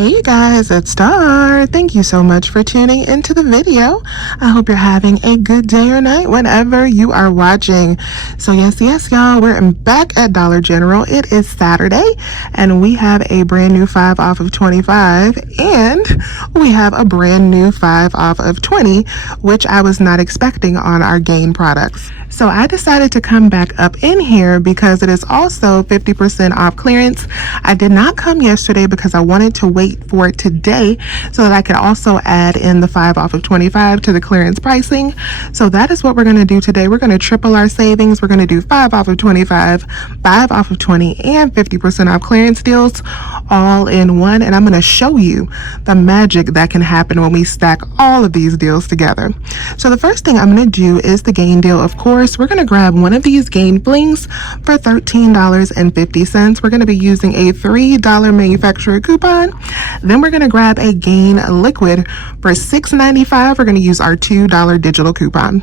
Hey you guys, it's Star. Thank you so much for tuning into the video. I hope you're having a good day or night whenever you are watching. So yes, y'all, we're back at Dollar General. It is Saturday and we have a brand new 5 off of 25 and we have a brand new 5 off of 20, which I was not expecting on our Gain products. So I decided to come back up in here because it is also 50% off clearance. I did not come yesterday because I wanted to wait for it today so that I could also add in the 5 off of 25 to the clearance pricing. So that is what we're going to do today. We're going to triple our savings. We're going to do 5 off of 25, 5 off of 20, and 50% off clearance deals all in one. And I'm going to show you the magic that can happen when we stack all of these deals together. So the first thing I'm going to do is the Gain deal, of course. We're going to grab one of these Gain Blings for $13.50. We're going to be using a $3 manufacturer coupon. Then we're going to grab a Gain Liquid for $6.95. We're going to use our $2 digital coupon.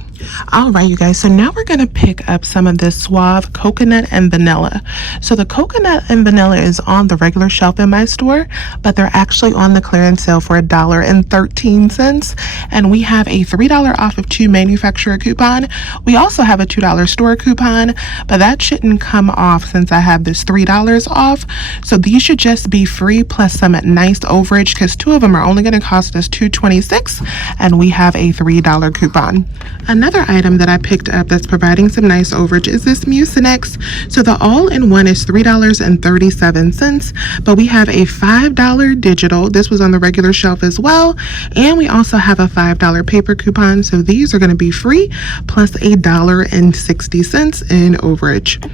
All right, you guys. So now we're going to pick up some of this Suave Coconut and Vanilla. So the Coconut and Vanilla is on the regular shelf in my store, but they're actually on the clearance sale for $1.13. And we have a $3 off of 2 manufacturer coupon. We also have a $2 store coupon, but that shouldn't come off since I have this $3 off. So these should just be free plus some nice overage because 2 of them are only going to cost us $2.26 and we have a $3 coupon. Another item that I picked up that's providing some nice overage is this Mucinex. So the all-in-one is $3.37, but we have a $5 digital. This was on the regular shelf as well, and we also have a $5 paper coupon. So these are going to be free plus $1.60 in overage.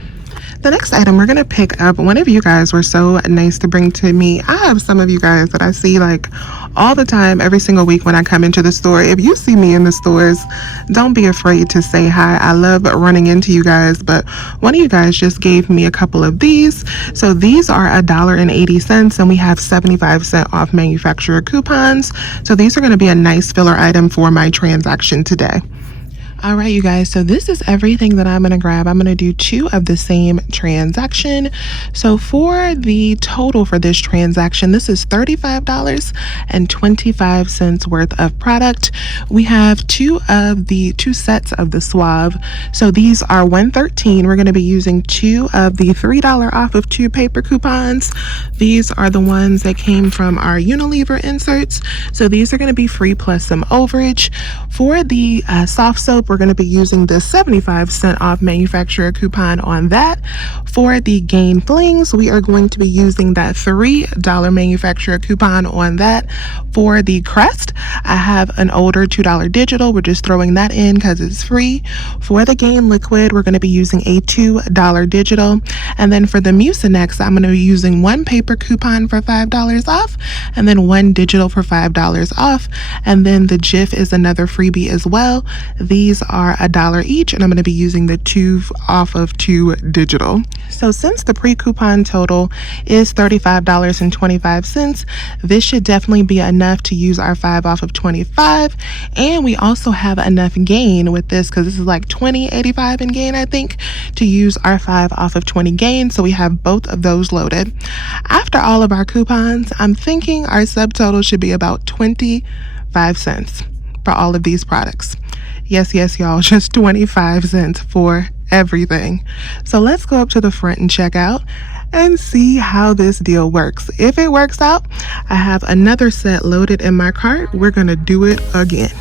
The next item we're going to pick up, one of you guys were so nice to bring to me. I have some of you guys that I see like all the time, every single week when I come into the store. If you see me in the stores, don't be afraid to say hi. I love running into you guys, but one of you guys just gave me a couple of these. So these are $1.80 and we have 75% off manufacturer coupons. So these are going to be a nice filler item for my transaction today. All right, you guys, so this is everything that I'm going to grab. I'm going to do 2 of the same transaction. So for the total for this transaction, this is $35.25 worth of product. We have 2 sets of the Suave. So these are $113. We're going to be using 2 of the $3 off of 2 paper coupons. These are the ones that came from our Unilever inserts. So these are going to be free plus some overage. For the soft soap, we're going to be using the 75% off manufacturer coupon on that. For the Gain Flings, we are going to be using that $3 manufacturer coupon on that. For the Crest, I have an older $2 digital. We're just throwing that in because it's free. For the Gain Liquid, we're going to be using a $2 digital. And then for the Mucinex, I'm going to be using 1 paper coupon for $5 off and then 1 digital for $5 off. And then the Jif is another freebie as well. These are $1 each, and I'm going to be using the 2 off of 2 digital. So since the pre-coupon total is $35.25, this should definitely be enough to use our 5 off of 25. And we also have enough Gain with this because this is like $20.85 in Gain, I think, to use our 5 off of 20 Gain. So we have both of those loaded. After all of our coupons, I'm thinking our subtotal should be about 25 cents for all of these products. Yes, y'all, just 25 cents for everything. So let's go up to the front and check out and see how this deal works. If it works out, I have another set loaded in my cart. We're gonna do it again.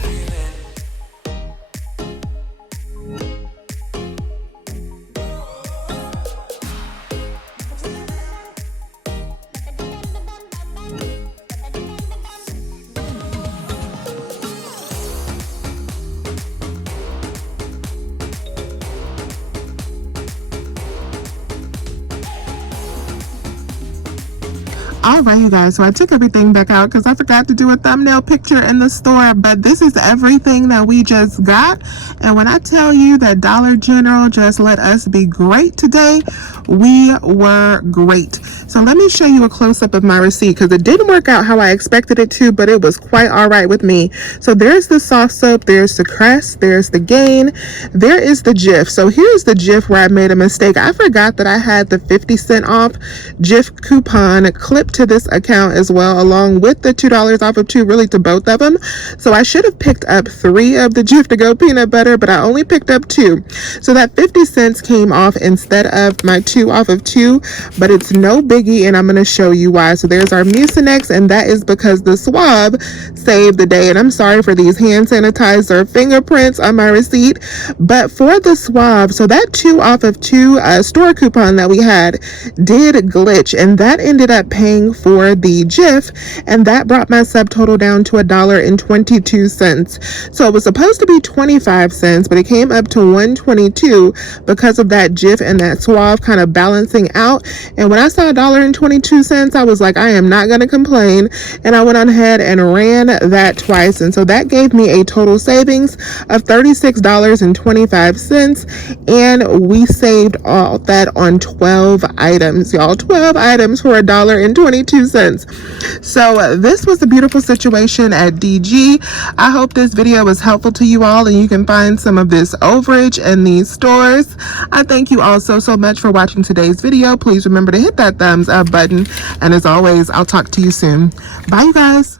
All right, you guys, so I took everything back out because I forgot to do a thumbnail picture in the store, but this is everything that we just got. And when I tell you that Dollar General just let us be great today, we were great. So let me show you a close-up of my receipt because it didn't work out how I expected it to, but it was quite all right with me. So there's the soft soap, there's the Crest, there's the Gain, there is the Jif. So here's the Jif where I made a mistake. I forgot that I had the 50 cent off Jif coupon clipped to this account as well, along with the $2 off of 2, really to both of them. So I should have picked up 3 of the Jif to Go peanut butter, but I only picked up 2. So that 50 cents came off instead of my 2 off of 2, but it's no biggie, and I'm going to show you why. So there's our Mucinex, and that is because the swab saved the day. And I'm sorry for these hand sanitizer fingerprints on my receipt, but for the swab, so that 2 off of 2 store coupon that we had did glitch, and that ended up paying for the Jif, and that brought my subtotal down to $1.22. So it was supposed to be 25 cents, but it came up to 122 because of that Jif and that swab kind of balancing out. And when I saw $1.22, I was like, I am not going to complain, and I went on ahead and ran that twice, and so that gave me a total savings of $36.25, and we saved all that on 12 items, y'all. 12 items for $1.22. So this was a beautiful situation at DG. I hope this video was helpful to you all, and you can find some of this overage in these stores. I thank you all so much for watching today's video. Please remember to hit that thumbs up button, and as always, I'll talk to you soon. Bye, you guys.